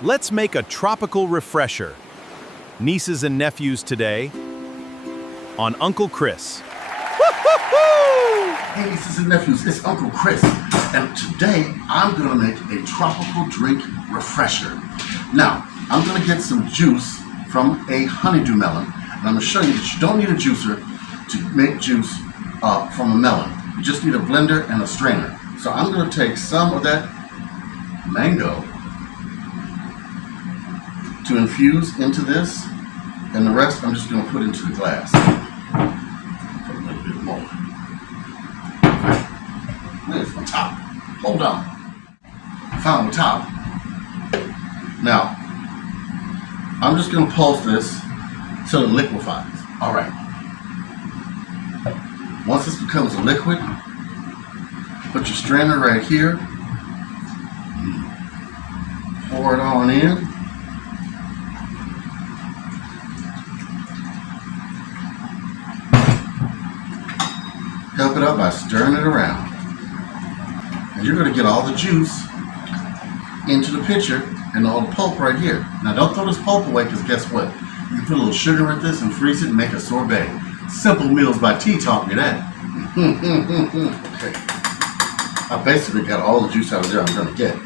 Let's make a tropical refresher. Nieces and nephews today on Uncle Chris. Hey nieces and nephews, it's Uncle Chris, and today I'm going to make a tropical drink refresher. Now, I'm going to get some juice from a honeydew melon, and I'm going to show you that you don't need a juicer to make juice from a melon. You just need a blender and a strainer. So I'm going to take some of that mango to infuse into this, and the rest I'm just going to put into the glass. Put a little bit more. There's my top. Hold on. Found the top. Now, I'm just going to pulse this till it liquefies. All right. Once this becomes a liquid, put your strainer right here. Pour it on in. Help it up by stirring it around. And you're going to get all the juice into the pitcher and all the pulp right here. Now don't throw this pulp away, because guess what? You can put a little sugar in this and freeze it and make a sorbet. Simple Meals by T taught me that. Okay. I basically got all the juice out of there I'm going to get.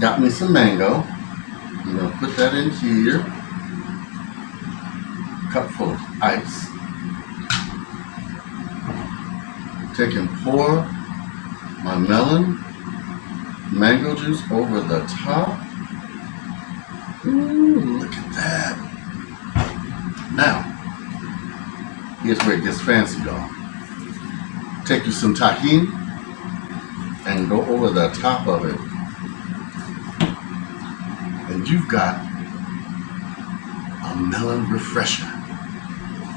Got me some mango. I'm going to put that in here. Cup full of ice. Take and pour my melon mango juice over the top. Ooh, look at that. Now, here's where it gets fancy, y'all. Take you some tahini and go over the top of it. And you've got a melon refresher,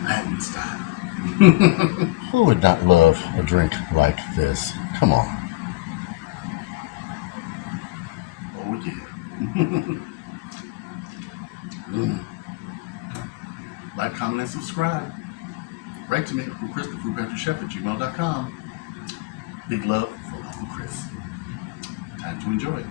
Latin style. Who would not love a drink like this? Come on. Oh yeah. Like, comment, and subscribe. Write to me, Uncle Chris, the Food Pantry Chef at gmail.com. Big love for Uncle Chris. Time to enjoy.